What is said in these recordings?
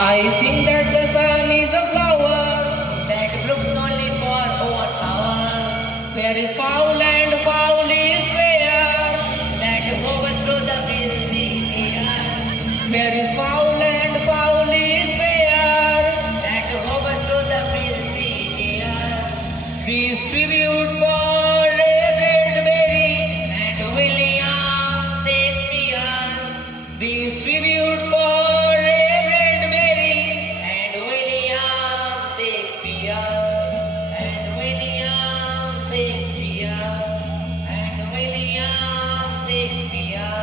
I think that the sun is a flower that blooms only for 1 hour. Fair is foul and foul is fair that goes through the filthy air. Fair is foul and foul is fair that goes through the filthy air. These tribute for Reverend Mary and William Shakespeare. These tribute for Reverend Mary and William Shakespeare. And William Shakespeare. And William Shakespeare.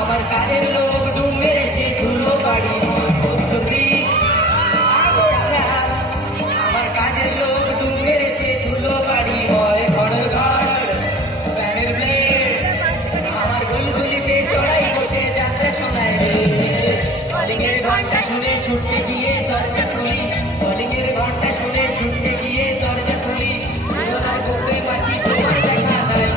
আমার কাজের লোক ডুব মেরেছে ধুলো বাড়ি আমার কাজের লোক ডুব মেরেছে ধুলো বাড়ি হয় ঘরের ঘর প্যানের ব্লেড আমার গুলগুলিতে চড়াই বসে যাত্রা শোনায় রে কলিংয়ের ঘন্টা শুনে ছুটতে গিয়ে দরজা খুলি কলিংয়ের ঘন্টা শুনে ছুটতে গিয়ে দরজা খুলি তার বুকে পাচ্ছি তোমার দেখা নাই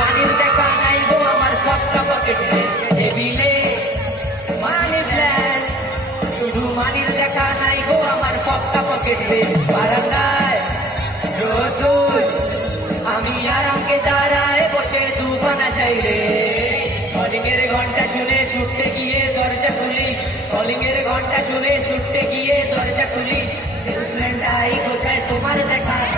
মানির দেখা নাই গো আমার ফটকা পকেটে টেবিলে মানি প্ল্যান শুধু মানির দেখা নাই গো আমার ফটকা পকেটে বারান্দায় রোদ আমি আরামকে দাঁড়ায় বসে দুখানা চাইলে কলিংয়ের ঘন্টা শুনে ছুটতে গিয়ে দরজা খুলি কলিংয়ের ঘন্টা শুনে ছুটতে গিয়ে দরজা খুলি সেলসম্যানটাই কোথায় তোমার দেখা